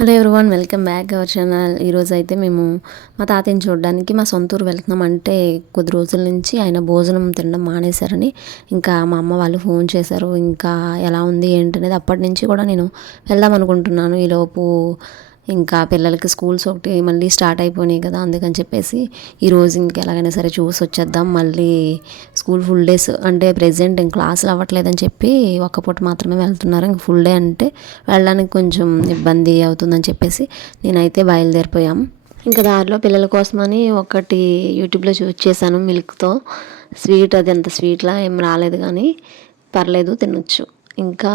Hello everyone welcome back our channel ఈరోజు అయితే మేము మా తాతయ్యని చూడడానికి మా సొంత ఊరు వెళ్తున్నాం. అంటే కొద్ది రోజుల నుంచి ఆయన భోజనం తినడం మానేశారని ఇంకా మా అమ్మ వాళ్ళు ఫోన్ చేశారు. ఇంకా ఎలా ఉంది ఏంటనేది అప్పటి నుంచి కూడా నేను వెళ్దాం అనుకుంటున్నాను. ఈలోపు ఇంకా పిల్లలకి స్కూల్స్ ఒకటి మళ్ళీ స్టార్ట్ అయిపోయినాయి కదా అందుకని చెప్పేసి ఈరోజు ఇంక ఎలాగైనా సరే చూసి వచ్చేద్దాం. మళ్ళీ స్కూల్ ఫుల్ డేస్ అంటే ప్రెసెంట్ ఇంక క్లాసులు అవ్వట్లేదని చెప్పి ఒక్క పూట మాత్రమే వెళ్తున్నారు. ఇంక ఫుల్ డే అంటే వెళ్ళడానికి కొంచెం ఇబ్బంది అవుతుందని చెప్పేసి నేనైతే బయలుదేరిపోయాం. ఇంకా దారిలో పిల్లల కోసమని ఒకటి యూట్యూబ్లో చూస్ చేశాను మిల్క్తో. స్వీట్ అది అంత స్వీట్లా ఏం రాలేదు కానీ పర్లేదు తినొచ్చు. ఇంకా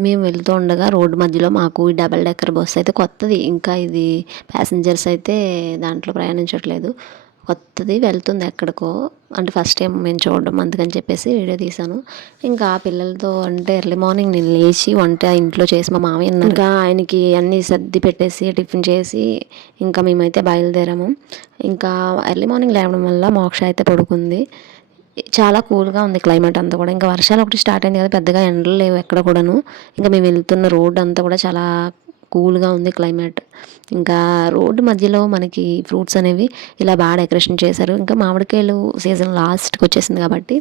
మేము వెళ్తూ ఉండగా రోడ్డు మధ్యలో మాకు ఈ డబల్ డెక్కర్ బస్సు అయితే కొత్తది. ఇంకా ఇది ప్యాసింజర్స్ అయితే దాంట్లో ప్రయాణించట్లేదు. కొత్తది వెళ్తుంది ఎక్కడికో. అంటే ఫస్ట్ టైం మేము చూడడం అందుకని చెప్పేసి వీడియో తీశాను. ఇంకా పిల్లలతో అంటే ఎర్లీ మార్నింగ్ నేను లేచి వంట ఇంట్లో చేసి మా మామయ్య ఇంకా ఆయనకి అన్నీ సర్ది పెట్టేసి టిఫిన్ చేసి ఇంకా మేమైతే బయలుదేరాము. ఇంకా ఎర్లీ మార్నింగ్ లేవడం వల్ల మోక్ష అయితే పడుకుంది. చాలా కూల్గా ఉంది క్లైమేట్ అంతా కూడా. ఇంకా వర్షాలు ఒకటి స్టార్ట్ అయింది కదా పెద్దగా ఎండలు లేవు ఎక్కడ కూడాను. ఇంకా మేము వెళ్తున్న రోడ్ అంతా కూడా చాలా కూల్గా ఉంది క్లైమేట్. ఇంకా రోడ్డు మధ్యలో మనకి ఫ్రూట్స్ అనేవి ఇలా బాగా డెకరేషన్ చేశారు. ఇంకా మామిడికాయలు సీజన్ లాస్ట్కి వచ్చేసింది కాబట్టి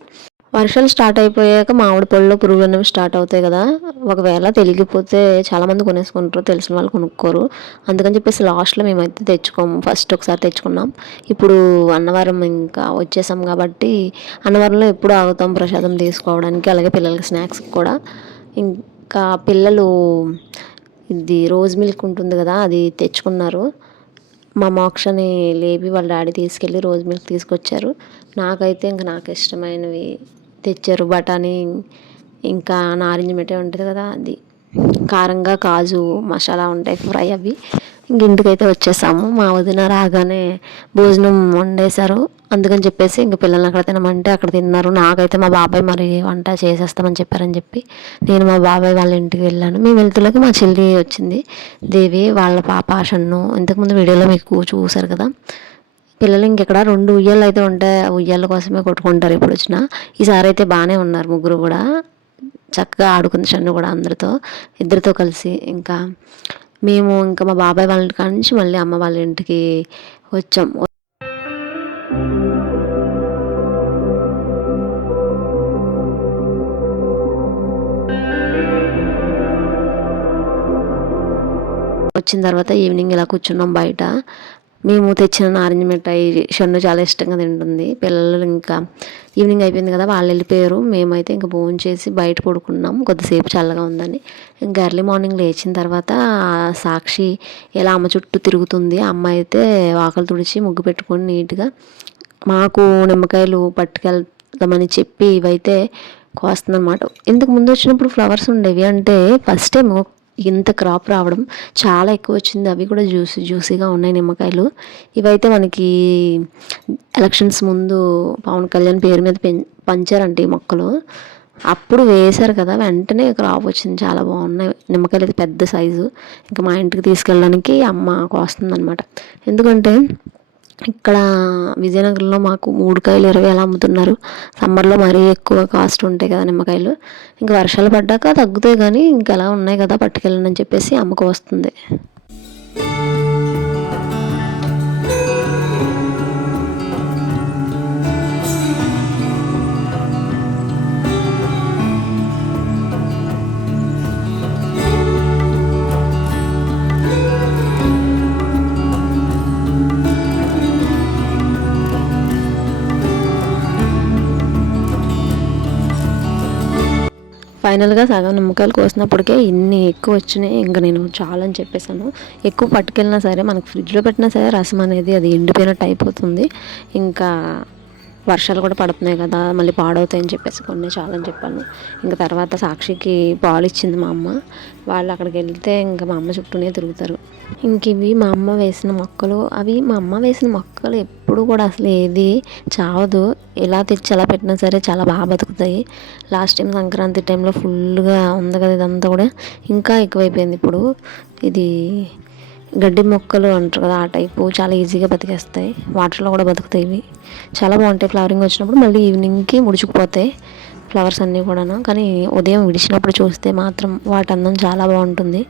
వర్షాలు స్టార్ట్ అయిపోయాక మామిడి పళ్ళలో పురుగు అనేవి స్టార్ట్ అవుతాయి కదా. ఒకవేళ తెలిగిపోతే చాలామంది కొనేసుకుంటారు తెలిసిన వాళ్ళు కొనుక్కోరు. అందుకని చెప్పేసి లాస్ట్లో మేమైతే తెచ్చుకోము. ఫస్ట్ ఒకసారి తెచ్చుకున్నాం. ఇప్పుడు అన్నవరం ఇంకా వచ్చేసాం కాబట్టి అన్నవరంలో ఎప్పుడు ఆగుతాం ప్రసాదం తీసుకోవడానికి అలాగే పిల్లలకి స్నాక్స్ కూడా. ఇంకా పిల్లలు ఇది రోజ్ మిల్క్ ఉంటుంది కదా అది తెచ్చుకున్నారు. మా మోక్షని లేపి వాళ్ళ డాడీ తీసుకెళ్ళి రోజ్ మిల్క్ తీసుకొచ్చారు. నాకైతే ఇంకా నాకు ఇష్టమైనవి తెచ్చారు. బఠానీ ఇంకా నారింజ మిఠాయి ఉంటుంది కదా అది. కారంగా కాజు మసాలా ఉంటాయి ఫ్రై అవి. ఇంక ఇంటికైతే వచ్చేసాము. మా వదిన రాగానే భోజనం వండేశారు. అందుకని చెప్పేసి ఇంక పిల్లల్ని అక్కడ తినమంటే అక్కడ తిన్నారు. నాకైతే మా బాబాయ్ మరి వంట చేసేస్తామని చెప్పారని చెప్పి నేను మా బాబాయ్ వాళ్ళ ఇంటికి వెళ్ళాను. మేము వెళ్తులోకి మా చెల్లి వచ్చింది. దేవి వాళ్ళ పాప షన్ను ఇంతకుముందు వీడియోలో మీకు చూసారు కదా. పిల్లలు ఇంకెక్కడ రెండు ఉయ్యాలు అయితే ఉంటాయి ఉయ్యాల కోసమే కొట్టుకుంటారు ఇప్పుడు వచ్చిన. ఈసారి అయితే బాగానే ఉన్నారు ముగ్గురు కూడా. చక్కగా ఆడుకుంది షన్ను కూడా అందరితో. ఇద్దరితో కలిసి ఇంకా మేము ఇంకా మా బాబాయ్ వాళ్ళ ఇంటి నుంచి మళ్ళీ అమ్మ వాళ్ళ ఇంటికి వచ్చాం. వచ్చిన తర్వాత ఈవినింగ్ ఇలా కూర్చున్నాం బయట. మేము తెచ్చిన నారింజ మిఠాయి షన్ను చాలా ఇష్టంగా తింటుంది. పిల్లలు ఇంకా ఈవినింగ్ అయిపోయింది కదా వాళ్ళు వెళ్ళిపోయారు. మేమైతే ఇంకా భోజనం చేసి బయట పడుకున్నాం. కొద్దిసేపు చల్లగా ఉందని. ఇంకా ఎర్లీ మార్నింగ్ లేచిన తర్వాత సాక్షి ఇలా అమ్మ చుట్టూ తిరుగుతుంది అమ్మ అయితే వాకలు తుడిచి ముగ్గు పెట్టుకొని నీట్గా మాకు నిమ్మకాయలు పట్టుకెళ్తామని చెప్పి ఇవైతే కోస్తుందన్నమాట. ఇంతకు ముందు వచ్చినప్పుడు ఫ్లవర్స్ ఉండేవి. అంటే ఫస్ట్ టైం ఇంత క్రాప్ రావడం చాలా ఎక్కువ వచ్చింది అవి కూడా జ్యూసీ జ్యూసీగా ఉన్నాయి నిమ్మకాయలు. ఇవైతే మనకి ఎలక్షన్స్ ముందు పవన్ కళ్యాణ్ పేరు మీద పెం పంచారంట ఈ మొక్కలు. అప్పుడు వేశారు కదా వెంటనే క్రాప్ వచ్చింది. చాలా బాగున్నాయి. నిమ్మకాయలు అయితే పెద్ద సైజు ఇంకా మా ఇంటికి తీసుకెళ్ళడానికి అమ్మ కోస్తుందనమాట ఎందుకంటే ఇక్కడ విజయనగరంలో మాకు మూడు కాయలు ఇరవై అలా అమ్ముతున్నారు. సమ్మర్లో మరీ ఎక్కువ కాస్ట్ ఉంటాయి కదా నిమ్మకాయలు. ఇంకా వర్షాలు పడ్డాక తగ్గుతాయి కానీ ఇంకా అలా ఉన్నాయి కదా పట్టుకెళ్ళండి అని చెప్పేసి అమ్మకు వస్తుంది. ఫైనల్గా సగం నిమ్మకాయలు కోసినప్పటికే ఇన్ని ఎక్కువ వచ్చినాయి. ఇంకా నేను చాలా అని చెప్పేశాను ఎక్కువ పట్టుకెళ్ళినా సరే మనకు ఫ్రిడ్జ్లో పెట్టినా సరే రసం అనేది అది ఎండిపోయినట్టు అయిపోతుంది. ఇంకా వర్షాలు కూడా పడుతున్నాయి కదా మళ్ళీ పాడవుతాయని చెప్పేసి కొన్ని చాలని చెప్పాను. ఇంకా తర్వాత సాక్షికి పాలు ఇచ్చింది మా అమ్మ. వాళ్ళు అక్కడికి వెళ్తే ఇంకా మా అమ్మ చుట్టూనే తిరుగుతారు. ఇంక ఇవి మా అమ్మ వేసిన మొక్కలు అవి మా అమ్మ వేసిన మొక్కలు ఎప్పుడు కూడా అసలు ఏది చావదు. ఎలా తెచ్చి ఎలా పెట్టినా సరే చాలా బాగా బతుకుతాయి. లాస్ట్ టైం సంక్రాంతి టైంలో ఫుల్గా ఉంది కదా ఇదంతా కూడా. ఇంకా ఎక్కువైపోయింది ఇప్పుడు. ఇది గడ్డి మొక్కలు అంటారు కదా ఆ టైపు చాలా ఈజీగా బతికేస్తాయి. వాటర్లో కూడా బతుకుతాయి ఇవి. చాలా బాగుంటాయి ఫ్లవరింగ్ వచ్చినప్పుడు మళ్ళీ ఈవినింగ్కి ముడుచుకుపోతాయి ఫ్లవర్స్ అన్నీ కూడాను. కానీ ఉదయం విడిచినప్పుడు చూస్తే మాత్రం వాటి అందం చాలా బాగుంటుంది.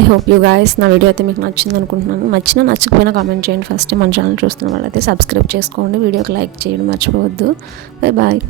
ఐ హోప్ యూ గాయస్ నా వీడియో అయితే మీకు నచ్చింది అనుకుంటున్నాను. నచ్చినా నచ్చకపోయినా కామెంట్ చేయండి. ఫస్ట్ మన ఛానల్ చూస్తున్న వాళ్ళైతే సబ్స్క్రైబ్ చేసుకోండి. వీడియోకి లైక్ చేయడం మర్చిపోవద్దు. Bye bye